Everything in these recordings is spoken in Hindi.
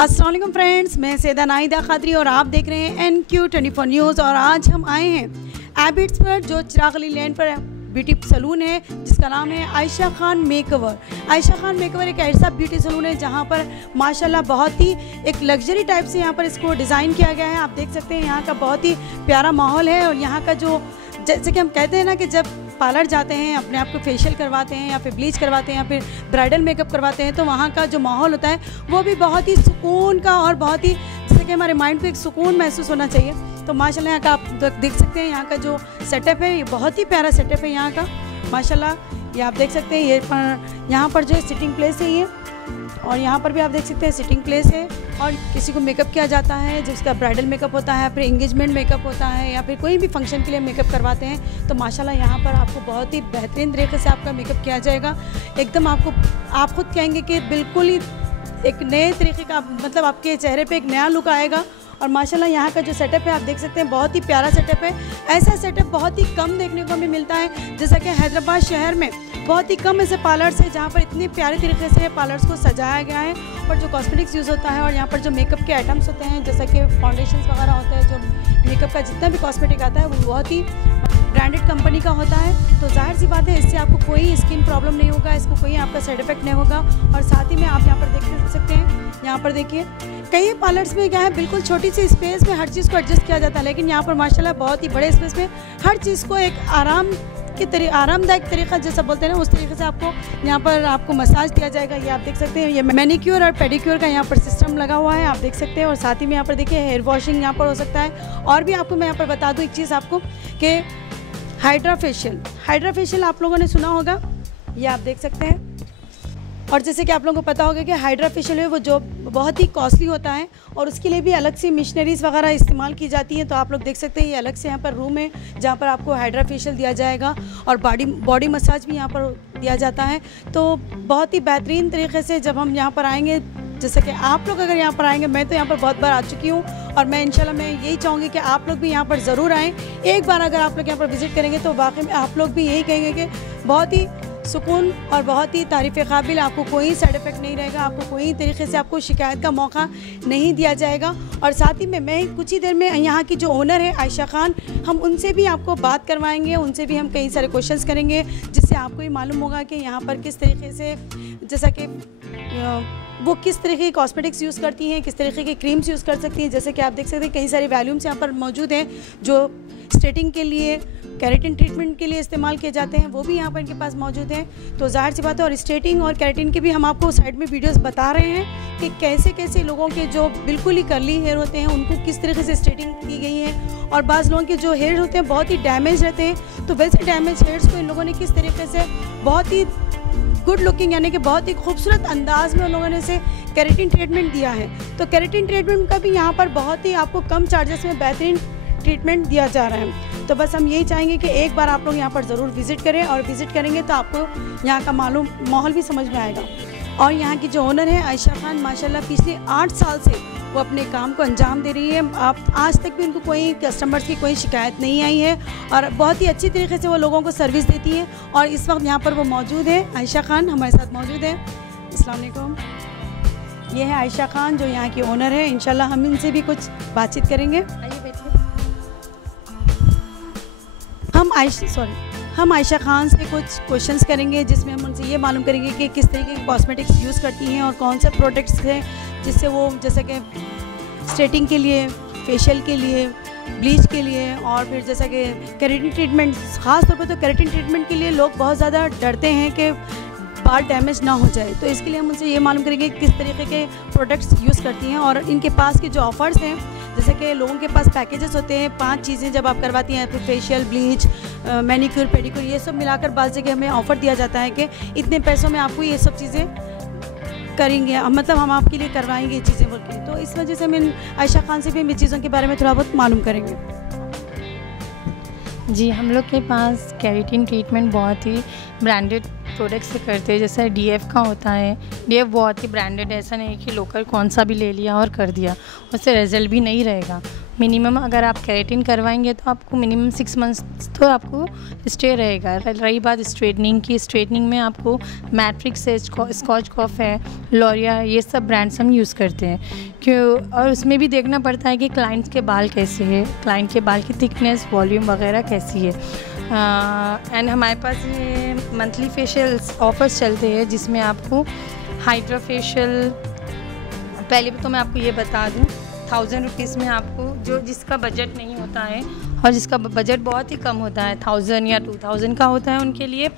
अस्सलाम वालेकुम फ्रेंड्स, मैं सैदा नाहिदा खादरी और आप देख रहे हैं NQ24 न्यूज़। और आज हम आए हैं एबिट्स पर, जो चिराग अली लेन पर ब्यूटी सलून है जिसका नाम है आयशा खान मेकओवर। आयशा खान मेकओवर एक ऐसा ब्यूटी सलून है जहां पर माशाल्लाह बहुत ही एक लग्जरी टाइप से यहाँ पर इसको डिज़ाइन किया गया है। आप देख सकते हैं यहाँ का बहुत ही प्यारा माहौल है। और यहाँ का जो, जैसे कि हम कहते हैं ना कि जब पार्लर जाते हैं, अपने आप को फेशियल करवाते हैं या फिर ब्लीच करवाते हैं या फिर ब्राइडल मेकअप करवाते हैं, तो वहाँ का जो माहौल होता है वो भी बहुत ही सुकून का और बहुत ही, जैसे कि हमारे माइंड को एक सुकून महसूस होना चाहिए। तो माशाल्लाह यहाँ का आप देख सकते हैं, यहाँ का जो सेटअप है ये बहुत ही प्यारा सेटअप है यहाँ का माशाल्लाह। ये आप देख सकते हैं, ये यहाँ पर जो है सिटिंग प्लेस है ये, और यहाँ पर भी आप देख सकते हैं सिटिंग प्लेस है। और किसी को मेकअप किया जाता है, जिसका ब्राइडल मेकअप होता है, फिर एंगेजमेंट मेकअप होता है या फिर कोई भी फंक्शन के लिए मेकअप करवाते हैं, तो माशाल्लाह यहाँ पर आपको बहुत ही बेहतरीन तरीके से आपका मेकअप किया जाएगा। एकदम आपको, आप खुद कहेंगे कि बिल्कुल ही एक नए तरीके का, मतलब आपके चेहरे पे एक नया लुक आएगा। और माशाल्लाह यहाँ का जो सेटअप है आप देख सकते हैं, बहुत ही प्यारा सेटअप है। ऐसा सेटअप बहुत ही कम देखने को भी मिलता है, जैसा कि हैदराबाद शहर में बहुत ही कम ऐसे पार्लर्स है जहाँ पर इतने प्यारे तरीके से पार्लर्स को सजाया गया है। और जो कॉस्मेटिक्स यूज़ होता है और यहाँ पर जो मेकअप के आइटम्स होते हैं, जैसा कि फाउंडेशंस वगैरह होते हैं, जो मेकअप का जितना भी कॉस्मेटिक आता है वो बहुत ही ब्रांडेड कंपनी का होता है। तो जाहिर सी बात है, इससे आपको कोई स्किन प्रॉब्लम नहीं होगा, इसको कोई आपका साइड इफेक्ट नहीं होगा। और साथ ही में आप यहाँ पर देख सकते हैं, यहाँ पर देखिए कई पार्लर्स में क्या है, बिल्कुल छोटी सी स्पेस में हर चीज़ को एडजस्ट किया जाता है, लेकिन यहाँ पर माशाल्लाह बहुत ही बड़े स्पेस में हर चीज़ को एक आरामदायक तरीका, जैसा बोलते हैं ना, उस तरीके से आपको यहाँ पर आपको मसाज दिया जाएगा। ये आप देख सकते हैं, ये मैनिक्योर और पेडिक्योर का यहाँ पर सिस्टम लगा हुआ है, आप देख सकते हैं। और साथ ही में यहाँ पर देखिए हेयर वॉशिंग यहाँ पर हो सकता है। और भी आपको मैं यहाँ पर बता दूँ एक चीज़ आपको कि हाइड्रा फेशियल आप लोगों ने सुना होगा, ये आप देख सकते हैं। और जैसे कि आप लोगों को पता होगा कि हाइड्रा फेशियल है वो जो बहुत ही कॉस्टली होता है और उसके लिए भी अलग से मशीनरीज़ वगैरह इस्तेमाल की जाती हैं। तो आप लोग देख सकते हैं, ये अलग से यहाँ पर रूम है जहाँ पर आपको हाइड्रा फेशियल दिया जाएगा और बॉडी मसाज भी यहाँ पर दिया जाता है। तो बहुत ही बेहतरीन तरीके से जब हम यहाँ पर आएंगे, जैसे कि आप लोग अगर यहाँ पर आएंगे, मैं तो यहाँ पर बहुत बार आ चुकी हूँ और मैं इंशाल्लाह मैं यही चाहूँगी कि आप लोग भी यहाँ पर ज़रूर आएँ। एक बार अगर आप लोग यहाँ पर विज़िट करेंगे तो वाकई में आप लोग भी यही कहेंगे कि बहुत ही सुकून और बहुत ही तारीफ़ काबिल, आपको कोई साइड इफ़ेक्ट नहीं रहेगा, आपको कोई तरीके से आपको शिकायत का मौका नहीं दिया जाएगा। और साथ ही में मैं कुछ ही देर में यहाँ की जो ओनर है आयशा खान, हम उनसे भी आपको बात करवाएंगे, उनसे भी हम कई सारे क्वेश्चंस करेंगे, जिससे आपको ये मालूम होगा कि यहाँ पर किस तरीके से, जैसा कि वो किस तरीके की कॉस्मेटिक्स यूज़ करती हैं, किस तरीके की क्रीम्स यूज़ कर सकती हैं। जैसे कि आप देख सकते हैं, कई सारे वॉल्यूम्स यहाँ पर मौजूद हैं जो स्ट्रेटिंग के लिए, केराटिन ट्रीटमेंट के लिए इस्तेमाल किए जाते हैं, वो भी यहाँ पर इनके पास मौजूद हैं। तो जाहिर सी बात है, और स्ट्रेटिंग और केराटिन के भी हम आपको साइड में वीडियोस बता रहे हैं कि कैसे कैसे लोगों के जो बिल्कुल ही कर्ली हेयर होते हैं उनको किस तरीके से स्ट्रेटिंग की गई है। और बाज़ लोगों के जो हेयर होते हैं बहुत ही डैमेज रहते हैं, तो वैसे डैमेज हेयर्स को इन लोगों ने किस तरीके से बहुत ही गुड लुकिंग, यानी कि बहुत ही खूबसूरत अंदाज में उन लोगों ने से केराटिन ट्रीटमेंट दिया है। तो केराटिन ट्रीटमेंट का भी यहाँ पर बहुत ही आपको कम चार्जेस में बेहतरीन ट्रीटमेंट दिया जा रहा है। तो बस हम यही चाहेंगे कि एक बार आप लोग यहाँ पर ज़रूर विज़िट करें, और विज़िट करेंगे तो आपको यहाँ का माहौल भी समझ में आएगा। और यहाँ की जो ओनर है आयशा खान, माशाल्लाह पिछले 8 साल से वो अपने काम को अंजाम दे रही है। आप आज तक भी उनको कोई कस्टमर्स की कोई शिकायत नहीं आई है और बहुत ही अच्छी तरीके से वो लोगों को सर्विस देती है। और इस वक्त यहाँ पर वो मौजूद है, आयशा खान हमारे साथ मौजूद है। अस्सलाम वालेकुम, ये है आयशा खान जो यहाँ की ओनर है। इंशाल्लाह हम इनसे भी कुछ बातचीत करेंगे। आइए बैठिए। हम आयशा खान से कुछ क्वेश्चंस करेंगे, जिसमें हम उनसे ये मालूम करेंगे कि किस तरीके के कॉस्मेटिक्स यूज़ करती हैं और कौन से प्रोडक्ट्स हैं जिससे वो, जैसे कि स्ट्रेटिंग के लिए, फेशियल के लिए, ब्लीच के लिए, और फिर जैसा कि केराटिन ट्रीटमेंट, ख़ास तौर पर तो केराटिन ट्रीटमेंट के लिए लोग बहुत ज़्यादा डरते हैं कि बाल डैमेज ना हो जाए। तो इसके लिए हम उनसे ये मालूम करेंगे किस तरीके के प्रोडक्ट्स यूज़ करती हैं और इनके पास के जो ऑफ़र्स हैं, जैसे कि लोगों के पास पैकेजेस होते हैं, 5 चीज़ें जब आप करवाती हैं, फिर फेशियल, ब्लीच, मैनिक्योर, पेडिक्योर, ये सब मिलाकर बाज़ जगह हमें ऑफ़र दिया जाता है कि इतने पैसों में आपको ये सब चीज़ें करेंगे, मतलब हम आपके लिए करवाएंगे ये चीज़ें बोल के। तो इस वजह से हम इन आयशा खान से भी इन चीज़ों के बारे में थोड़ा बहुत मालूम करेंगे। जी, हम लोग के पास केराटिन ट्रीटमेंट बहुत ही ब्रांडेड प्रोडक्ट से करते हैं, जैसे DF का होता है। DF बहुत ही ब्रांडेड है, ऐसा नहीं कि लोकल कौन सा भी ले लिया और कर दिया, उससे रिजल्ट भी नहीं रहेगा। मिनिमम अगर आप केराटिन करवाएंगे तो आपको मिनिमम 6 मंथ्स तो आपको स्टे रहेगा। रही बात स्ट्रेटनिंग की, स्ट्रेटनिंग में आपको मैट्रिक्स है, स्कॉच कॉफ है, लॉरिया, ये सब ब्रांड्स हम यूज़ करते हैं क्यों। और उसमें भी देखना पड़ता है कि क्लाइंट्स के बाल कैसे हैं, क्लाइंट के बाल की थिकनेस, वॉल्यूम वगैरह कैसी है। एंड हमारे पास ये मंथली फेशियल्स ऑफर्स चलते हैं जिसमें आपको हाइड्रा फेशियल, पहले तो मैं आपको ये बता दूं 1000 रुपीज़ में आपको जिसका बजट नहीं होता है और जिसका बजट बहुत ही कम होता है, 1000 या 2000 का होता है, उनके लिए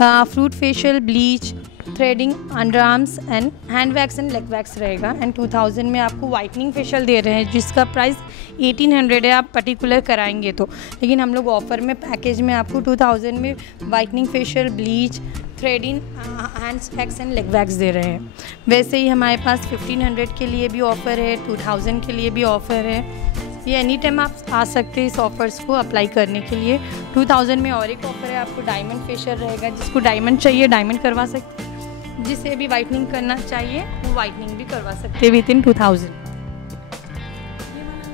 fruit facial, bleach, threading, under arms and hand wax and leg wax रहेगा। एंड 2000 में आपको वाइटनिंग फेशियल दे रहे हैं जिसका प्राइस 1800 है आप पर्टिकुलर कराएंगे तो, लेकिन हम लोग ऑफ़र में पैकेज में आपको 2000 में whitening facial, bleach, threading, hand wax and leg wax दे रहे हैं। वैसे ही हमारे पास 1500 के लिए भी ऑफ़र है, 2000 के लिए भी ऑफ़र है। ये एनी टाइम आप आ सकते हैं इस ऑफ़र्स को अप्लाई करने के लिए। 2000 में और एक ऑफ़र है, आपको डायमंड फेशियल रहेगा, जिसको डायमंड चाहिए डायमंड करवा सकते हैं, जिसे भी वाइटनिंग करना चाहिए वो वाइटनिंग भी करवा सकते हैं with in 2000।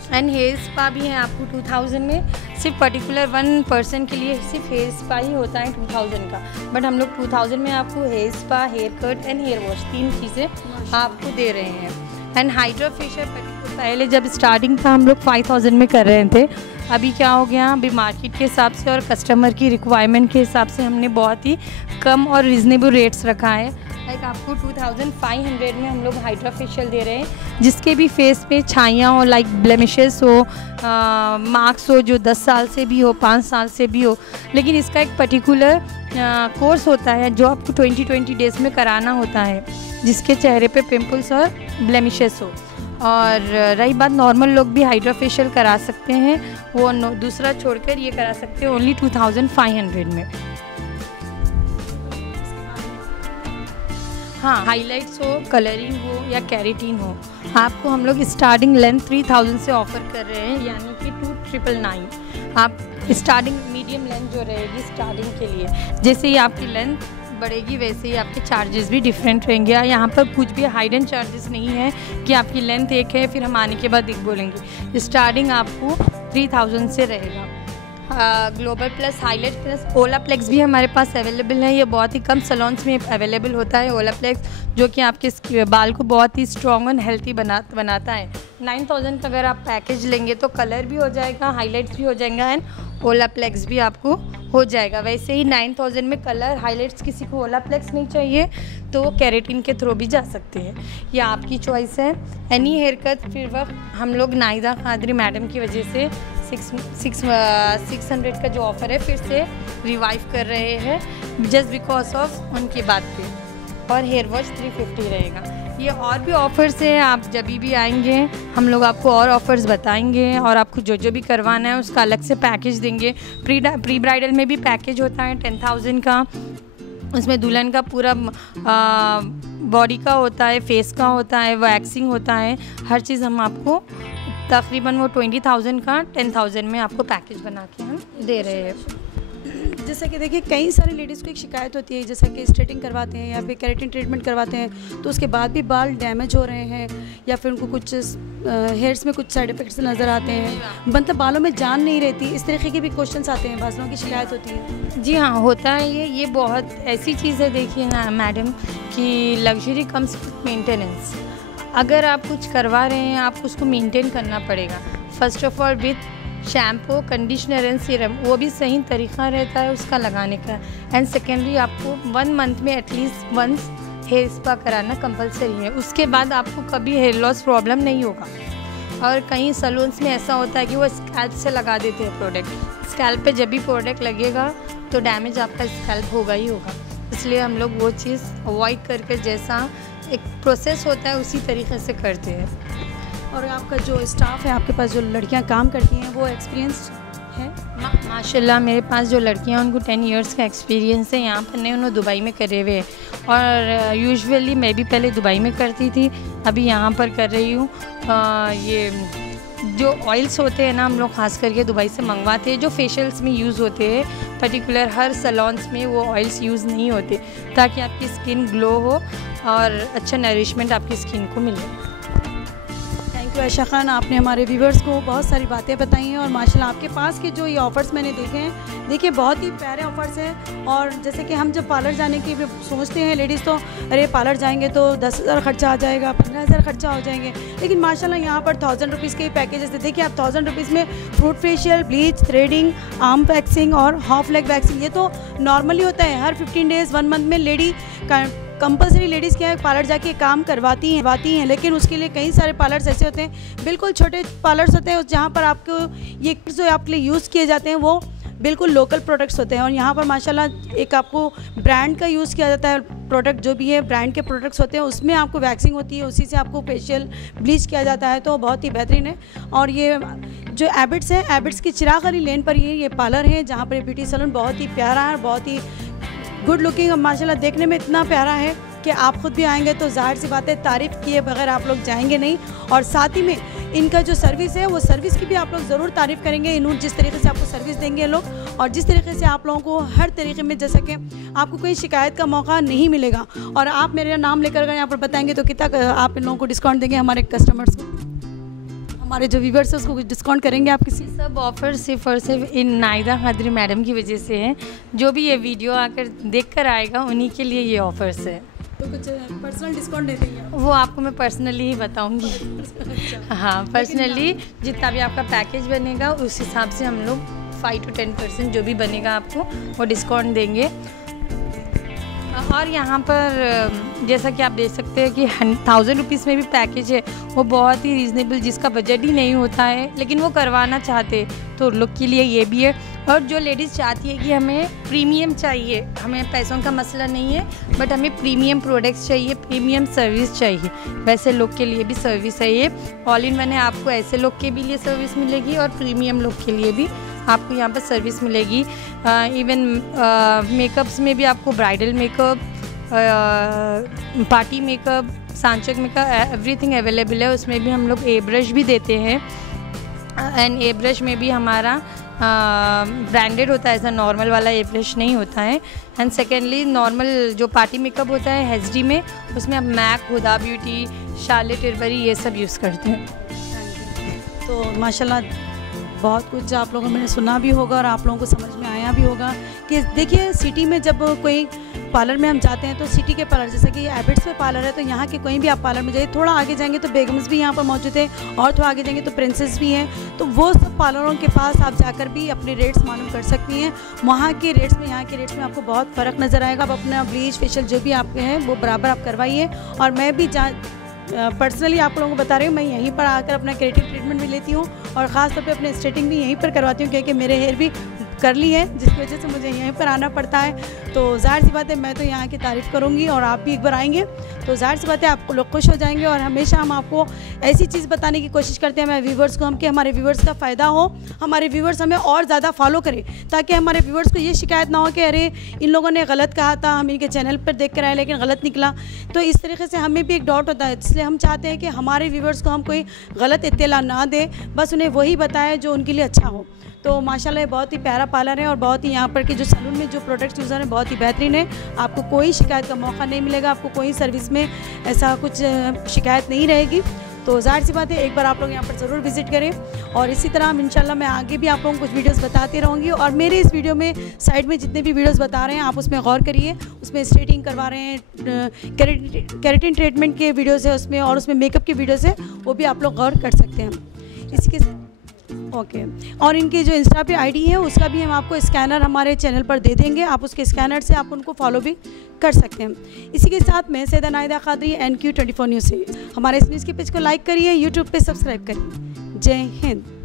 And hair spa भी है आपको 2000 में, सिर्फ पर्टिकुलर 1 पर्सन के लिए सिर्फ हेयर स्पा ही होता है 2000 का, बट हम लोग 2000 में आपको hair spa, hair cut and hair wash 3 चीज़ें आपको दे रहे हैं। एंड हाइड्रा फेशियल पहले जब स्टार्टिंग था हम लोग 5000 में कर रहे थे, अभी क्या हो गया, अभी मार्केट के हिसाब से और कस्टमर की रिक्वायरमेंट के हिसाब से हमने बहुत ही कम और रिजनेबल रेट्स रखा है। लाइक आपको 2500 में हम लोग हाइड्रा फेशियल दे रहे हैं, जिसके भी फेस पे छाइयाँ हो, लाइक ब्लेमिशेस हो, मार्क्स हो जो 10 साल से भी हो, 5 साल से भी हो, लेकिन इसका एक पर्टिकुलर कोर्स होता है जो आपको 20 डेज़ में कराना होता है, जिसके चेहरे पे पिंपल्स और ब्लेमिशेस हो। और रही बात, नॉर्मल लोग भी हाइड्रा फेशियल करा सकते हैं, वो दूसरा छोड़कर ये करा सकते हैं ओनली 2500 में। हाँ, हाइलाइट्स हो, कलरिंग हो या केराटिन हो, आपको हम लोग स्टार्टिंग लेंथ 3000 से ऑफ़र कर रहे हैं, यानी कि 2999। आप स्टार्टिंग मीडियम लेंथ जो रहेगी स्टार्टिंग के लिए, जैसे ही आपकी लेंथ बढ़ेगी वैसे ही आपके चार्जेस भी डिफरेंट रहेंगे। यहाँ पर कुछ भी हाइडन चार्जेस नहीं है कि आपकी लेंथ एक है फिर हम आने के बाद एक बोलेंगे। स्टार्टिंग आपको 3000 से रहेगा। Global plus, highlight plus, Olaplex भी हमारे पास अवेलेबल है। ये बहुत ही कम सैलून्स में अवेलेबल होता है ओलाप्लेक्स, जो कि आपके बाल को बहुत ही स्ट्रॉन्ग और हेल्थी बनाता है। 9000 का अगर आप पैकेज लेंगे तो कलर भी हो जाएगा, हाईलाइट्स भी हो जाएगा एंड ओलाप्लेक्स भी आपको हो जाएगा। वैसे ही 9000 में कलर, हाईलाइट्स, किसी को ओलाप्लेक्स नहीं चाहिए तो वो केराटिन के थ्रू भी जा सकते हैं, ये आपकी चॉइस है। एनी हेयर कट फिर वक्त हम लोग नाहिदा कादरी मैडम की वजह से 600 का जो ऑफ़र है फिर से रिवाइव कर रहे हैं, जस्ट बिकॉज ऑफ उनकी बात पे। और हेयर वॉश 350 रहेगा। ये और भी ऑफ़र्स हैं, आप जब भी आएंगे हम लोग आपको और ऑफ़र्स बताएंगे और आपको जो भी करवाना है उसका अलग से पैकेज देंगे। प्री ब्राइडल में भी पैकेज होता है 10,000 का, उसमें दुल्हन का पूरा बॉडी का होता है, फेस का होता है, वैक्सिंग होता है, हर चीज़ हम आपको तकरीबन वो 20,000 का 10,000 में आपको पैकेज बना के हम दे रहे हैं। जैसा कि देखिए कई सारे लेडीज़ को एक शिकायत होती है, जैसा कि स्ट्रेटिंग करवाते हैं या फिर केराटिन ट्रीटमेंट करवाते हैं तो उसके बाद भी बाल डैमेज हो रहे हैं या फिर उनको कुछ हेयर्स में कुछ साइड इफ़ेक्ट्स नज़र आते हैं, मतलब बालों में जान नहीं रहती, इस तरीके के भी क्वेश्चंस आते हैं, बाज़ लोगों की शिकायत होती है। जी हाँ, होता है ये बहुत ऐसी चीज़ है, देखिए ना मैडम, कि लग्जरी कम्स मेंटेनेंस। अगर आप कुछ करवा रहे हैं आपको उसको मेंटेन करना पड़ेगा। First of all with shampoo, conditioner and serum, वो भी सही तरीका रहता है उसका लगाने का। एंड सेकेंडली आपको 1 मंथ में एटलीस्ट वंस हेयर स्पा कराना कंपलसरी है, उसके बाद आपको कभी हेयर लॉस प्रॉब्लम नहीं होगा। और कई सैलून्स में ऐसा होता है कि वो स्कैल्प से लगा देते हैं प्रोडक्ट, स्कैल्प पे जब भी प्रोडक्ट लगेगा तो डैमेज आपका स्कैल्प होगा ही होगा, इसलिए हम लोग वो चीज़ अवॉइड करके जैसा एक प्रोसेस होता है उसी तरीके से करते हैं। और आपका जो स्टाफ है, आपके पास जो लड़कियां काम करती हैं वो एक्सपीरियंस्ड है? माशाल्लाह मेरे पास जो लड़कियां उनको 10 इयर्स का एक्सपीरियंस है यहाँ पर, नहीं उन्होंने दुबई में करे हुए हैं। और यूजुअली मैं भी पहले दुबई में करती थी, अभी यहाँ पर कर रही हूँ। ये जो ऑयल्स होते हैं ना हम लोग ख़ास करके दुबई से मंगवाते हैं, जो फेशियल्स में यूज़ होते हैं, पर्टिकुलर हर सैलून्स में वो ऑयल्स यूज़ नहीं होते, ताकि आपकी स्किन ग्लो हो और अच्छा नरिशमेंट आपकी स्किन को मिले। थैंक यू आयशा खान, आपने हमारे व्यूवर्स को बहुत सारी बातें बताई हैं और माशाल्लाह आपके पास के जो ये ऑफ़र्स मैंने देखे हैं, देखिए बहुत ही प्यारे ऑफ़र्स हैं। और जैसे कि हम जब पार्लर जाने की सोचते हैं लेडीज़, तो अरे पार्लर जाएंगे तो 10,000 खर्चा आ जाएगा, 15,000 खर्चा हो जाएंगे, लेकिन माशाल्लाह यहाँ पर 1000 रुपीज़ के पैकेजेस थे। देखिए आप 1000 रुपीज़ में fruit facial, bleach, threading, arm waxing और हाफ लेग वैक्सिंग, ये तो नॉर्मली होता है। हर 15 डेज़ 1 मंथ में लेडी कंपल्सरी लेडीज़ क्या है पार्लर जाके काम करवाती हैं, लेकिन उसके लिए कई सारे पार्लर्स ऐसे होते हैं, बिल्कुल छोटे पार्लर्स होते हैं जहाँ पर आपको ये जो आपके लिए यूज़ किए जाते हैं वो बिल्कुल लोकल प्रोडक्ट्स होते हैं। और यहाँ पर माशाल्लाह एक आपको ब्रांड का यूज़ किया जाता है, प्रोडक्ट जो भी है ब्रांड के प्रोडक्ट्स होते हैं, उसमें आपको वैक्सिंग होती है, उसी से आपको फेशियल ब्लीच किया जाता है, तो बहुत ही बेहतरीन है। और ये जो एबिट्स है, एबिट्स की चिराग अली लेन पर ये पार्लर है जहाँ पर ब्यूटी सैलून बहुत ही प्यारा है, बहुत ही गुड लुकिंग और माशाल्लाह देखने में इतना प्यारा है कि आप ख़ुद भी आएंगे तो ज़ाहिर सी बात है तारीफ़ किए बगैर आप लोग जाएंगे नहीं। और साथ ही में इनका जो सर्विस है वो सर्विस की भी आप लोग ज़रूर तारीफ़ करेंगे। इन्होंने जिस तरीके से आपको सर्विस देंगे ये लोग, और जिस तरीके से आप लोगों को हर तरीके में, जैसा कि आपको कोई शिकायत का मौका नहीं मिलेगा। और आप मेरा नाम लेकर अगर यहाँ पर बताएंगे तो कितना आप इन लोगों को डिस्काउंट देंगे, हमारे कस्टमर्स को, हमारे जो व्यूवर्स है उसको डिस्काउंट करेंगे आप किसी? सब ऑफ़र सिर्फ और सिर्फ इन नाहिदा कादरी मैडम की वजह से है। जो भी ये वीडियो आकर देख कर आएगा उन्हीं के लिए ये ऑफ़र्स है। तो कुछ पर्सनल डिस्काउंट दे देंगे? वो आपको मैं पर्सनली ही बताऊंगी। हाँ, पर्सनली जितना भी आपका पैकेज बनेगा उस हिसाब से हम लोग 5 to 10% जो भी बनेगा आपको वो डिस्काउंट देंगे। और यहाँ पर जैसा कि आप देख सकते हैं कि 1000 रुपीज़ में भी पैकेज है, वो बहुत ही रीज़नेबल, जिसका बजट ही नहीं होता है लेकिन वो करवाना चाहते तो लोग के लिए ये भी है। और जो लेडीज़ चाहती है कि हमें प्रीमियम चाहिए, हमें पैसों का मसला नहीं है बट हमें प्रीमियम प्रोडक्ट्स चाहिए, प्रीमियम सर्विस चाहिए, वैसे लोग के लिए भी सर्विस है ये। ऑल इन वन है, आपको ऐसे लोग के भी लिए सर्विस मिलेगी और प्रीमियम लोग के लिए भी आपको यहाँ पर सर्विस मिलेगी। इवन मेकअप्स में भी आपको ब्राइडल मेकअप, पार्टी मेकअप, सांचक मेकअप, एवरीथिंग अवेलेबल है। उसमें भी हम लोग ए ब्रश भी देते हैं एंड ए ब्रश में भी हमारा ब्रांडेड होता है, ऐसा नॉर्मल वाला ए ब्रश नहीं होता है। एंड सेकेंडली नॉर्मल जो पार्टी मेकअप होता है HD में, उसमें आप Mac, Huda Beauty, Charlotte Tilbury ये सब यूज़ करते हैं। तो माशाल्लाह बहुत कुछ आप लोगों ने सुना भी होगा और आप लोगों को समझ में आया भी होगा कि देखिए सिटी में जब कोई पार्लर में हम जाते हैं तो सिटी के पार्लर, जैसे कि एबिट्स में पार्लर है, तो यहाँ के कोई भी आप पार्लर में जाइए, थोड़ा आगे जाएंगे तो बेगम्स भी यहाँ पर मौजूद है और थोड़ा आगे जाएंगे तो प्रिंसेस भी हैं। तो वो सब पार्लरों के पास आप जाकर भी अपने रेट्स मालूम कर सकती हैं। वहाँ के रेट्स में यहाँ के रेट्स में आपको बहुत फ़र्क नज़र आएगा। आप अपना ब्लीच फेशियल जो भी आपके हैं वो बराबर आप करवाइए। और मैं भी पर्सनली आप लोगों को बता रही हूँ, मैं यहीं पर आकर अपना केरेटिन ट्रीटमेंट भी लेती हूँ और ख़ास तौर पे अपने स्ट्रेटिंग भी यहीं पर करवाती हूँ, क्योंकि मेरे हेयर भी करली है जिसकी वजह से मुझे यहीं पर आना पड़ता है। तो ज़ाहिर सी बात है मैं तो यहाँ की तारीफ़ करूँगी और आप भी एक बार आएंगे तो ज़ाहिर सी बात है आपको लोग खुश हो जाएंगे। और हमेशा हम आपको ऐसी चीज़ बताने की कोशिश करते हैं हमारे व्यूवर्स को, हम कि हमारे व्यूवर्स का फ़ायदा हो, हमारे व्यूवर्स हमें और ज़्यादा फॉलो करें, ताकि हमारे व्यूवर्स को ये शिकायत ना हो कि अरे इन लोगों ने गलत कहा था, हम इनके चैनल पर देख कर आए लेकिन गलत निकला। तो इस तरीके से हमें भी एक डाउट होता है, इसलिए हम चाहते हैं कि हमारे व्यूवर्स को हम कोई गलत इत्तला ना दें, बस उन्हें वही बताएं जो उनके लिए अच्छा हो। तो माशाल्लाह ये बहुत ही प्यारा पार्लर है और बहुत ही यहाँ पर के जो सैलून में जो प्रोडक्ट्स यूज़ हैं बहुत ही बेहतरीन है। आपको कोई शिकायत का मौका नहीं मिलेगा, आपको कोई सर्विस में ऐसा कुछ शिकायत नहीं रहेगी। तो ज़ाहिर सी बात है एक बार आप लोग यहाँ पर ज़रूर विज़िट करें। और इसी तरह हम इंशाल्लाह मैं आगे भी आप लोगों को कुछ वीडियोस बताती रहूँगी। और मेरे इस वीडियो में साइड में जितने भी वीडियोस बता रहे हैं आप उसमें गौर करिए, उसमें स्ट्रेटिंग करवा रहे हैं, केराटिन ट्रीटमेंट के वीडियोज़ है उसमें, और उसमें मेकअप की वीडियोज़ है, वो भी आप लोग गौर कर सकते हैं। इसके ओके और इनकी जो इंस्टा पे आईडी है उसका भी हम आपको स्कैनर हमारे चैनल पर दे देंगे, आप उसके स्कैनर से आप उनको फॉलो भी कर सकते हैं। इसी के साथ मैं सैयदा नाहिदा कादरी NQ24 न्यूज़ से हमारे इस न्यूज़ के पेज को लाइक करिए, यूट्यूब पे सब्सक्राइब करिए। जय हिंद।